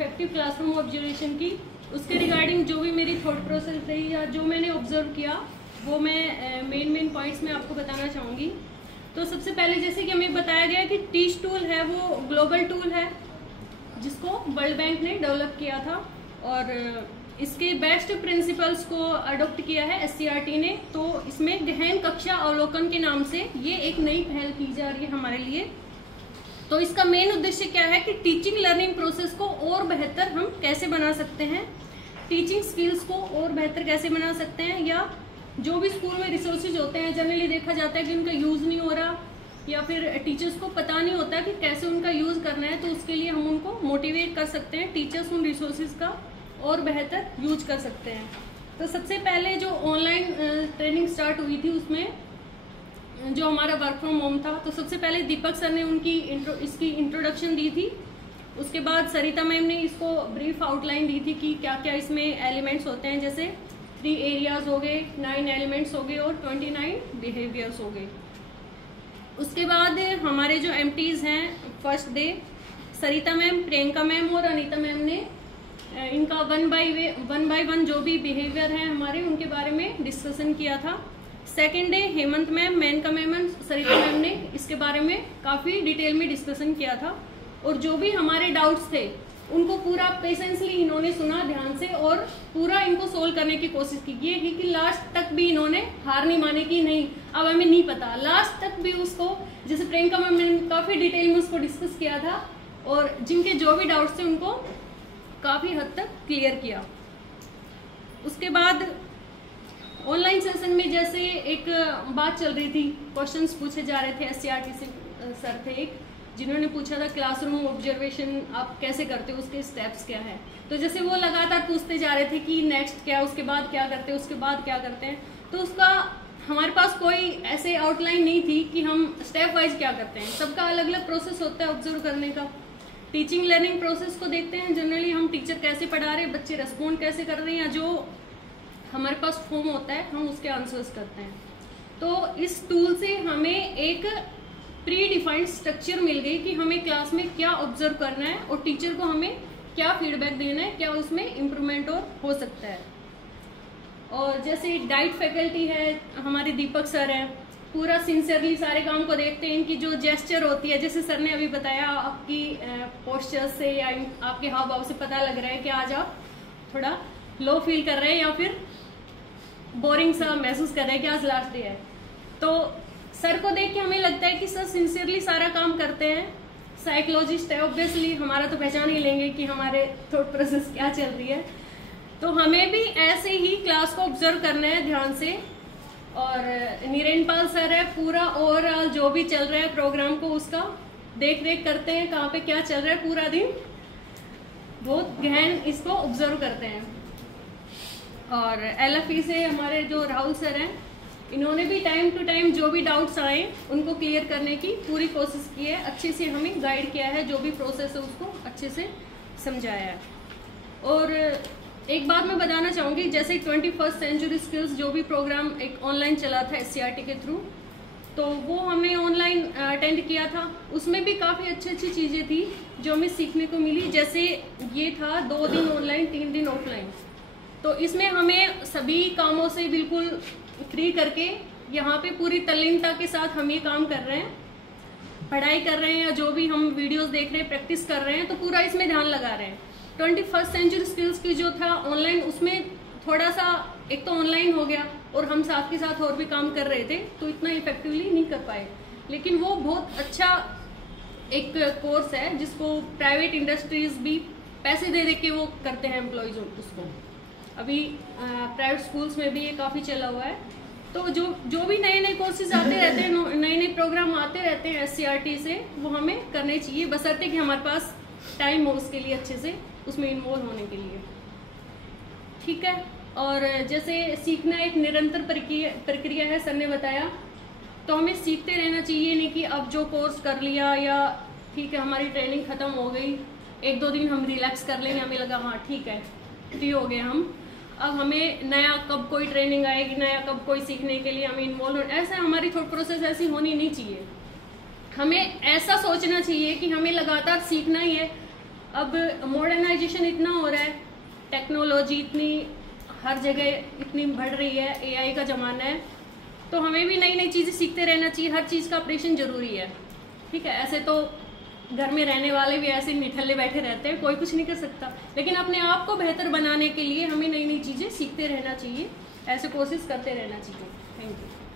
Effective classroom observation की, उसके regarding जो भी मेरी थॉट प्रोसेस रही या जो मैंने ऑब्जर्व किया वो मैं मेन पॉइंट्स में आपको बताना चाहूँगी। तो सबसे पहले जैसे कि हमें बताया गया कि टीच टूल है वो ग्लोबल टूल है जिसको वर्ल्ड बैंक ने डेवलप किया था और इसके बेस्ट प्रिंसिपल्स को अडॉप्ट किया है SCRT ने। तो इसमें गहन कक्षा अवलोकन के नाम से ये एक नई पहल की जा रही है हमारे लिए। तो इसका मेन उद्देश्य क्या है कि टीचिंग लर्निंग प्रोसेस को और बेहतर हम कैसे बना सकते हैं, टीचिंग स्किल्स को और बेहतर कैसे बना सकते हैं, या जो भी स्कूल में रिसोर्सेज होते हैं जनरली देखा जाता है कि उनका यूज नहीं हो रहा या फिर टीचर्स को पता नहीं होता कि कैसे उनका यूज करना है, तो उसके लिए हम उनको मोटिवेट कर सकते हैं, टीचर्स उन रिसोर्सेज का और बेहतर यूज कर सकते हैं। तो सबसे पहले जो ऑनलाइन ट्रेनिंग स्टार्ट हुई थी उसमें जो हमारा वर्क फ्रॉम होम था, तो सबसे पहले दीपक सर ने इसकी इंट्रोडक्शन दी थी। उसके बाद सरिता मैम ने इसको ब्रीफ आउटलाइन दी थी कि क्या क्या इसमें एलिमेंट्स होते हैं, जैसे 3 एरियाज हो गए, 9 एलिमेंट्स हो गए और 29 बिहेवियर्स हो गए। उसके बाद हमारे जो MTs हैं फर्स्ट डे, सरिता मैम, प्रियंका मैम और अनीता मैम ने इनका वन बाय वन जो भी बिहेवियर है हमारे उनके बारे में डिस्कशन किया था। Second day Hemant ma'am, Menaka ma'am, Sarita ma'am ने इसके बारे में काफ़ी डिटेल में डिस्कशन किया था और जो भी हमारे डाउट्स थे उनको पूरा पेशेंसली इन्होंने सुना ध्यान से और पूरा इनको सोल्व करने की कोशिश की। ये कि लास्ट तक भी इन्होंने हार नहीं माने कि नहीं अब हमें नहीं पता, लास्ट तक भी उसको, जैसे प्रियंका मैम ने काफ़ी डिटेल में उसको डिस्कस किया था और जिनके जो भी डाउट्स थे उनको काफ़ी हद तक क्लियर किया। उसके बाद ऑनलाइन सेशन में जैसे एक बात चल रही थी, क्वेश्चंस पूछे जा रहे थे, SCRT से सर थे एक जिन्होंने पूछा था क्लासरूम ऑब्जर्वेशन आप कैसे करते हो, उसके स्टेप्स क्या है। तो जैसे वो लगातार पूछते जा रहे थे कि नेक्स्ट क्या, उसके बाद क्या करते हैं, उसके बाद क्या करते हैं, तो उसका हमारे पास कोई ऐसे आउटलाइन नहीं थी कि हम स्टेप वाइज क्या करते हैं। सबका अलग अलग प्रोसेस होता है ऑब्जर्व करने का। टीचिंग लर्निंग प्रोसेस को देखते हैं, जनरली हम टीचर कैसे पढ़ा रहे हैं, बच्चे रेस्पॉन्ड कैसे कर रहे हैं, या जो हमारे पास फॉर्म होता है हम उसके आंसर्स करते हैं। तो इस टूल से हमें एक प्री डिफाइंड स्ट्रक्चर मिल गई कि हमें क्लास में क्या ऑब्जर्व करना है और टीचर को हमें क्या फीडबैक देना है, क्या उसमें इम्प्रूवमेंट और हो सकता है। और जैसे डाइट फैकल्टी है, हमारे दीपक सर हैं, पूरा सिंसियरली सारे काम को देखते हैं। इनकी जो जेस्चर होती है, जैसे सर ने अभी बताया, आपकी पोस्चर से या आपके हाव भाव से पता लग रहा है कि आज आप थोड़ा लो फील कर रहे हैं या फिर बोरिंग सा महसूस कर रहे हैं कि आज लास्ट डे है। तो सर को देख के हमें लगता है कि सर सिंसियरली सारा काम करते हैं। साइकोलॉजिस्ट है, ऑब्वियसली हमारा तो पहचान ही लेंगे कि हमारे थॉट प्रोसेस क्या चल रही है। तो हमें भी ऐसे ही क्लास को ऑब्जर्व करना है ध्यान से। और नीरेन पाल सर है, पूरा ओवरऑल जो भी चल रहा है प्रोग्राम को उसका देख रेख करते हैं, कहाँ पे क्या चल रहा है, पूरा दिन बहुत गहन इसको ऑब्जर्व करते हैं। और LFE से हमारे जो राहुल सर हैं, इन्होंने भी टाइम टू टाइम जो भी डाउट्स आए उनको क्लियर करने की पूरी कोशिश की है, अच्छे से हमें गाइड किया है, जो भी प्रोसेस है उसको अच्छे से समझाया है। और एक बात मैं बताना चाहूँगी, जैसे 21st सेंचुरी स्किल्स जो भी प्रोग्राम एक ऑनलाइन चला था SCRT के थ्रू, तो वो हमने ऑनलाइन अटेंड किया था। उसमें भी काफ़ी अच्छी चीज़ें थी जो हमें सीखने को मिली। जैसे ये था 2 दिन ऑनलाइन 3 दिन ऑफलाइन, तो इसमें हमें सभी कामों से बिल्कुल फ्री करके यहाँ पे पूरी तल्लीनता के साथ हम ये काम कर रहे हैं, पढ़ाई कर रहे हैं या जो भी हम वीडियोस देख रहे हैं, प्रैक्टिस कर रहे हैं, तो पूरा इसमें ध्यान लगा रहे हैं। 21st सेंचुरी स्किल्स की जो था ऑनलाइन, उसमें थोड़ा सा एक तो ऑनलाइन हो गया और हम साथ के साथ और भी काम कर रहे थे, तो इतना इफेक्टिवली नहीं कर पाए। लेकिन वो बहुत अच्छा एक कोर्स है जिसको प्राइवेट इंडस्ट्रीज भी पैसे दे के वो करते हैं एम्प्लॉयज उसको। अभी प्राइवेट स्कूल्स में भी ये काफ़ी चला हुआ है। तो जो भी नए नए कोर्सेज आते रहते हैं, नए नए प्रोग्राम आते रहते हैं SCRT से, वो हमें करने चाहिए, बशर्ते कि हमारे पास टाइम हो उसके लिए, अच्छे से उसमें इन्वॉल्व होने के लिए। ठीक है। और जैसे सीखना एक निरंतर प्रक्रिया है, सर ने बताया, तो हमें सीखते रहना चाहिए। नहीं कि अब जो कोर्स कर लिया या ठीक है हमारी ट्रेनिंग खत्म हो गई, 1-2 दिन हम रिलैक्स कर लेंगे, हमें लगा हाँ ठीक है फ्री हो गए हम, अब हमें नया कब कोई ट्रेनिंग आएगी, नया कब कोई सीखने के लिए हमें इन्वॉल्व हो। ऐसा हमारी थॉट प्रोसेस ऐसी होनी नहीं चाहिए। हमें ऐसा सोचना चाहिए कि हमें लगातार सीखना ही है, अब मॉडर्नाइजेशन इतना हो रहा है, टेक्नोलॉजी इतनी हर जगह इतनी बढ़ रही है, एआई का ज़माना है, तो हमें भी नई नई चीज़ें सीखते रहना चाहिए। हर चीज़ का ऑपरेशन ज़रूरी है, ठीक है। ऐसे तो घर में रहने वाले भी ऐसे निठल्ले बैठे रहते हैं, कोई कुछ नहीं कर सकता, लेकिन अपने आप को बेहतर बनाने के लिए हमें नई नई चीज़ें सीखते रहना चाहिए, ऐसे कोशिश करते रहना चाहिए। Thank you.